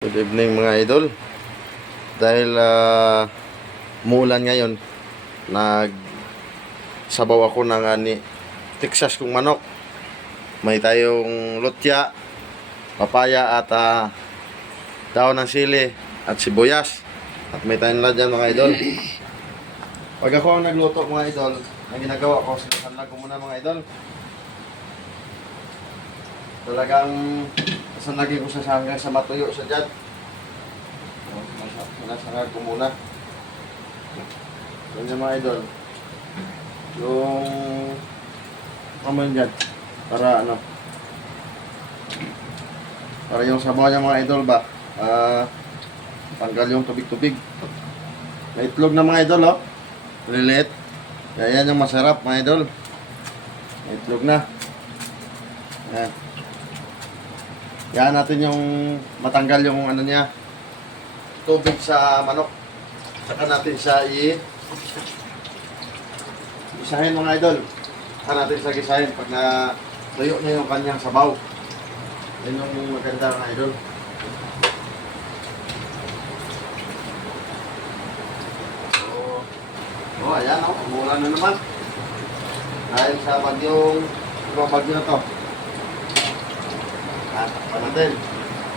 Good evening mga idol. Dahil uh, muulan ngayon, nag sabaw ako ng ani Texas kong manok. May tayong lutya, papaya at ah, daon ng sili at sibuyas. At may tayong lahat dyan mga idol. Pag ako ang nagluto mga idol, ang ginagawa ko, sinasanlag ko muna mga idol. Talagang sasanagin ko sa matuyo sa dyan. Oh, nasa- Sinasangag ko muna. Ganyan mga idol. Yung yun dyan? Para ano? Para yung sabaw niya mga idol ba? Ah, tanggal yung tubig-tubig. May itlog na mga idol oh. Lilit. Kaya yan yung masarap mga idol. May itlog na. Yan. Yan natin yung matanggal yung ano niya tubig sa manok. Saka natin siya i isahin mga idol. Saka natin siya gisahin pag na tuyo na yung kanyang sabaw. Yan yung maganda mga idol. Oh, ayan oh, umulan na naman. Dahil sa bagyong, ibang bagyo na to. Ah, takpan natin.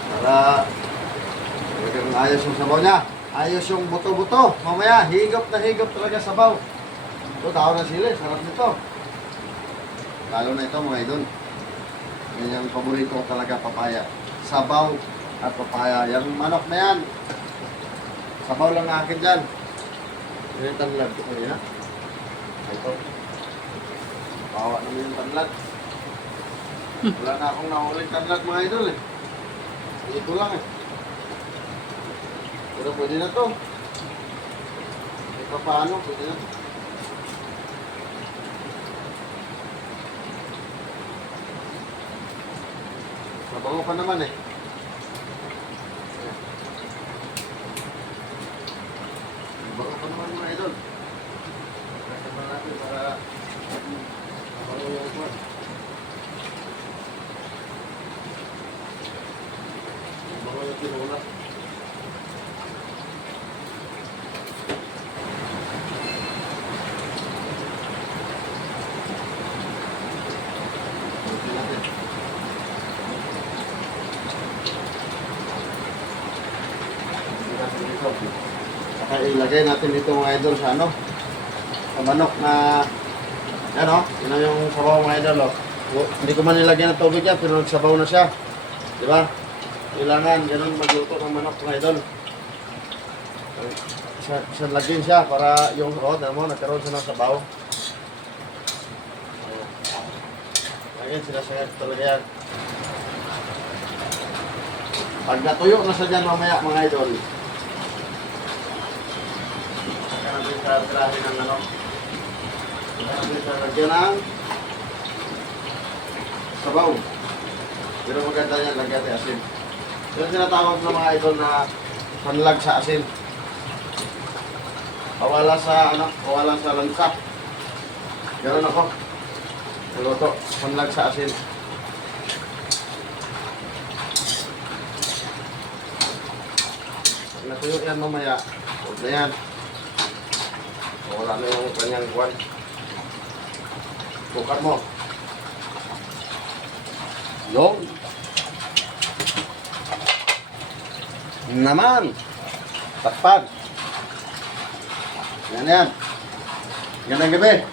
Para talagang ayos yung sabaw niya. Ayos yung buto-buto. Mamaya, higop na higop talaga sabaw. Ito, tao na sila. Sarap nito. Lalo na ito mga idol. Yan yung paborito ko talaga papaya. Sabaw at papaya. Yung manok na yan. Sabaw lang ang akin dyan. Yan yung tanlad ko kanina. Ito. Bawa naman yung tanlad. Wala na akong nahuling tanlad mga idol eh. Ito lang eh. Pero pwede na to. Pa paano, pwede na to. Mabango pa naman eh. Mabango pa naman mga idol. Kasama natin para mabango yung kwan. Dito. Saka ilagay natin dito mga idol sa ano? Sa manok na yan o, yun yung sabaw mga idol o. O, Hindi ko man nilagyan ng tubig yan, pero nagsabaw na siya. Di ba? Kailangan ganun magluto ng manok mga idol. Isa, isa lagyan siya para yung rod, ano mo, nagkaroon siya ng sabaw. Ayan, sinasayag talaga yan. Pag natuyo na sa dyan mamaya mga idol, saka natin sa tirahin ng ano, saka natin sa lagyan ng sabaw. Pero maganda yan, lagyan natin asin. Yung tinatawag ng mga idol na panlag sa asin. Kawala sa ano, kawala sa lansa. Ganun ako. Luto, panlag sa asin. Natuyo yan mamaya, huwag na yan. Wala na yung kanyang kuwan. Bukat mo. Yung. Naman. Takpan. Yan yan. Gandang gabi.